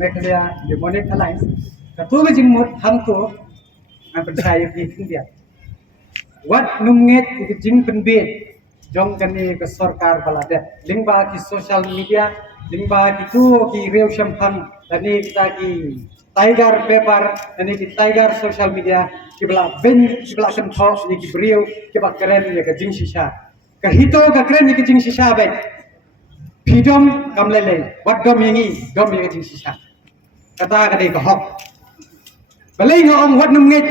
Meghalaya Demonic Alliance katu jing mut hamko an percaya di India wat numnget jing penbet jong kani ke sarkar balade lingba ki social media lingba ki tu ki rew shampam tani kita ki tiger paper tani ki tiger social media ki bala ben ki bala kan thos ni ki brew ki ba keren ni ke jing shisha ka hito ka keren ni ke jing shisha bai pidom kamlele wat dom yangi dom yang jing shisha kata ka dei ka hok balai ngom wat numnget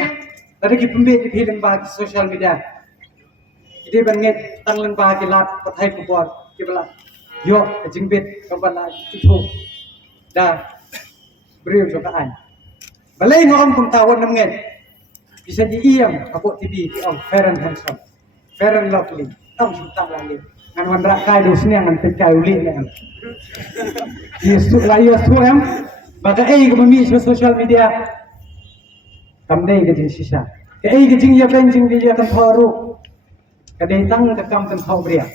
tadi ki pembet ki lingba ki social media jadi banget tanglen bah kilat pathai kupor kibala yo jingbet kambala itu dah beriu jokaan balai ngom kum tawon namnget bisa diiam kapok TV ki om fair and handsome fair and lovely tam suta lagi ngan wandra kai do sini ngan pekai uli ne am yesu la yesu am baga ei ko mi social media kamdei ke jing sisa ke ei ke jing ya ben jing dia kan thoru kadai tang ke kam kan thau bria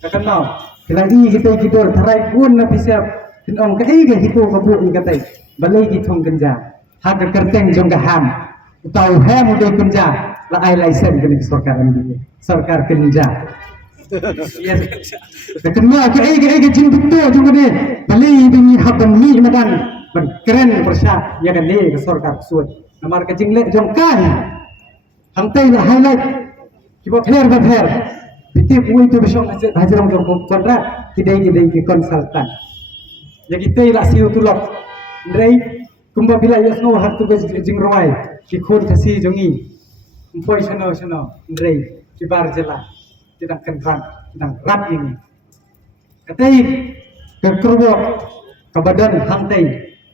ka nau lagi kita kidor tharai pun na pisap tin ong kai ke hitu ka bu ni katai balai ki thong kenja ha ka kerteng jong ka ham utau ham udah kenja la ai license ke sarkar ni sarkar kenja ya ka nau ke ai ke jing betul jong ni balai bingi haban ni madan ban keren persya ya kan ni ke sarkar suat namar ke jing le jong kai hang tai la highlight kiba fair piti pui tu besok hajarong jong kontrak kidai ke konsultan ya kita la siu tulok ndrei kumba bila yasno hatu ke jing roai ki khon thasi jongi mpoi sono ndrei ki bar jela kita kan rat ini katai ke kerbo ke badan hang tai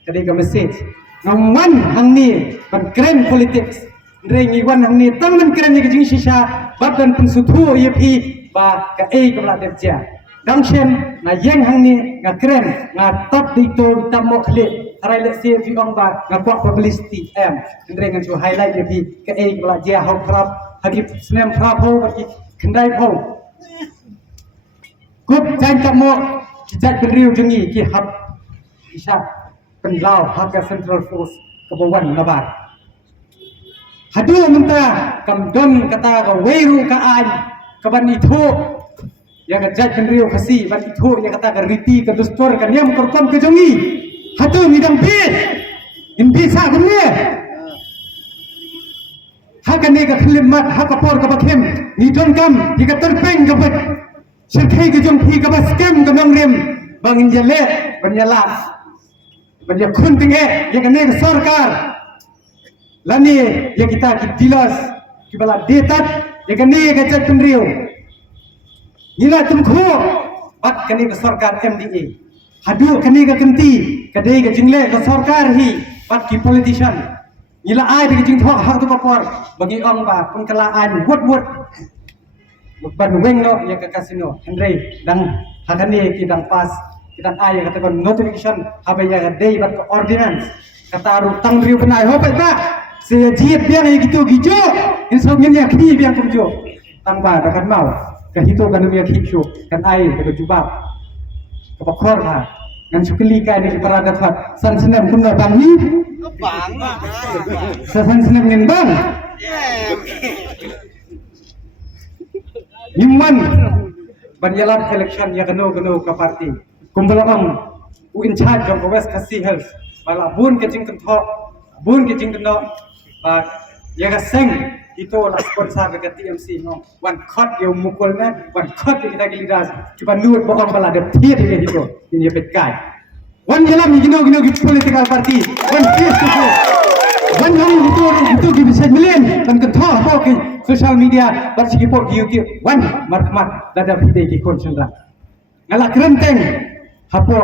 kadai ke message ngawan hang ni ban keren politics ndrei ngiwan hang ni tang man keren ni jing shisha badan pensutu yepi ba ka ei kamla depja dangchen na yeng hang ni nga keren nga top dito tamo khle arai le se vi ong ba nga kwa publicity em ndre ngan chu highlight yepi ka ei kamla dia hau krap hagi snem krap ho ki khandai ho kup jan tamo ki jat penriu jungi ki hab isha penlau haga central force kabawan nabar hadu minta kam don kata ka weiru ka an kaban itu yang kejat kendriu khasi ban itu yang kata ka riti ka dustor ka niam korkom ke jongi hadu midang bi in bisa kene hakane ka khlimat hakapor ka bakhem ni don kam di ka terpeng ka bat sirkai ka jong phi ka bas kem ka nong rem bangin jale banyala banya khun tinge yang kene ka sarkar lani ya kita dilas kibala detat ya kani ka chat pendriu nila tumkho bat kani ka sarkar MDA hadu kani ka kenti kadai ka jingle ka sarkar hi bat ki politician nila ai ka jing thok ha tu papor bagi ong ba pun kelaan wot ban weng no ya ka kasino hendrei dang hakani ki dang pas kita ai kata kon notification habe ya dei bat ordinance kata ru tang riu benai ho ba saya jiat biar yang gitu gijo insomnia kini biar kumjo tanpa akan mau kahito kan dia kicho kan ai ke jubab ke pokor ha ngan sukeli ka ni parada fat san senam kunna bangi bang san senam ngen bang Nimman banyalan election ya keno ke parti kumbalang u in charge of West Khasi Hills bala bun ke jing kenthok bun ke jing kenok ya ka seng itu lah sponsor ke TMC no one cut yo mukulnya one cut kita gilidas coba nuut bokong bala de tiet ke itu ini petkai one jalan gino political party one face to face one hari itu bisa million dan kenthok ho ke social media bar sigi po ki one markmat dada pide ki konsentra ngala krenteng hapo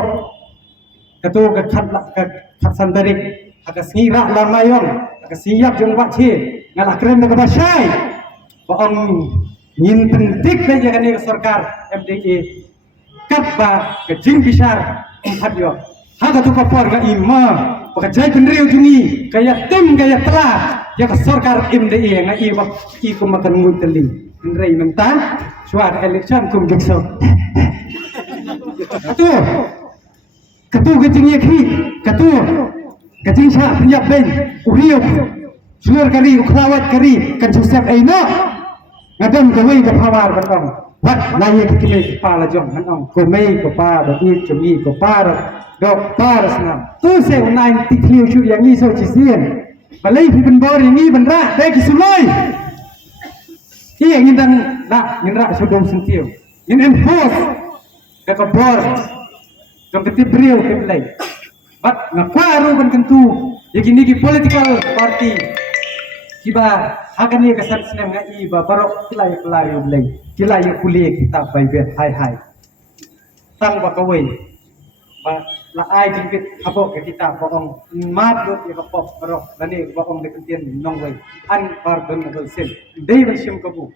kato ke khat sandarik aga singira lamayong aga siap jong bachi ngalah keren ke basai baong ngin pentik saja kan sarkar MDA katba ke jing bisar empat yo haga tu kapor ga imma pakajai kendriu juni kaya tim kaya telah ya ke sarkar MDA nga i bak i ko makan muteli ndrei mentan suara election kum jekso atuh Katu kecing yaki, katu kecing syak penyap ben, uriuk, suler kari, uklawat kari, kan susep aino, ngadam kawai kapawar bantong, wat layak kini kepala jong bantong, komei kepala, bagi cumi kepala, dok para senam, tu saya unai tikliu cu yang ni so cisian, balai pipen bor yang ni benda, dek suloi, iya ngindang nak ngindrak sudong sentiu, ngin enforce, dekat bor. Jom kita beriau ke belai. Bat ngakwaru kan tentu. Yang ini di political party. Kiba akan ia kesan senang ngai ba barok kilai pelari belai. Kilai kuliah kita baik hai. Tang ba kawai. Ba la ai jingkit habok ke kita bokong mat dot ya kapok barok lani bokong dekentian nong wai. An pardon ngal sen. Dei ban sim kabu.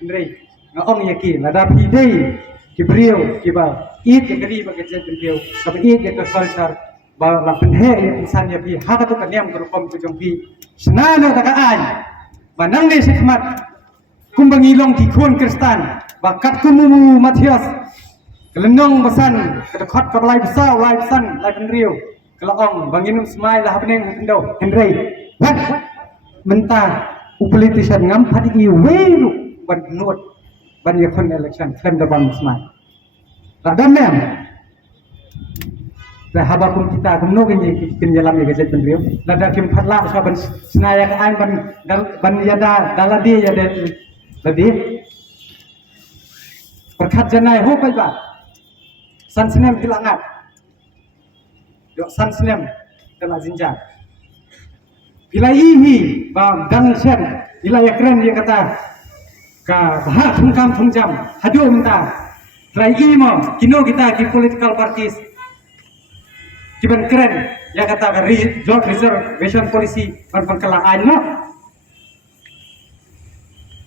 Ndrei ngong yaki lada pi dei. Kibriu kiba it yang kiri bagi jet kibriu tapi it yang kesulsar bahwa penhe yang misalnya bi haka tu kanyam kerukom tu jompi senana takaan manang ni sekmat kumbangilong kikun kristan bakat kumumu Matias kelenong besan kedekot kebalai besar lai besan lai penriu kelong banginum semai lah pening pendau Henry what mentah politician ngampat i welu ban nuot ban yakon election claim the ban semai ladam mem dah habakum kita kumno gini kenyalam ya gajet penriu lada kim phatla saban senaya ka an ban yada daladi yada ladi perkat janai ho pai ba san sinem tilangat yo san sinem tela jinja bila ihi ba dan sen bila ya keren dia kata ka bah thungkam thungjam hadu minta rai imo kino kita di political parties kiban keren ya kata ka job reservation policy pan kelaan no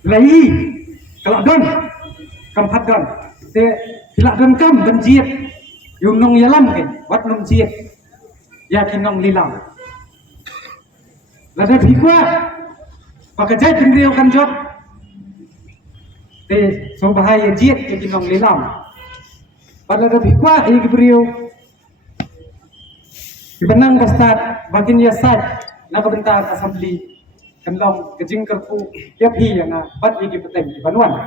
lai kalau don kampat don te hilak don kam benjiet yung nong yalam ke wat nong jiet ya kinong lilang lada bikwa pakajai pendiriu kan job te so bahaya jiet ya kinong lilang pada ada bikwa ya kibriu Ibanang kastat bakin ya sat nakabentar assembly kanlong kejing kerpu ya pi yang bat igi peteng ibanuan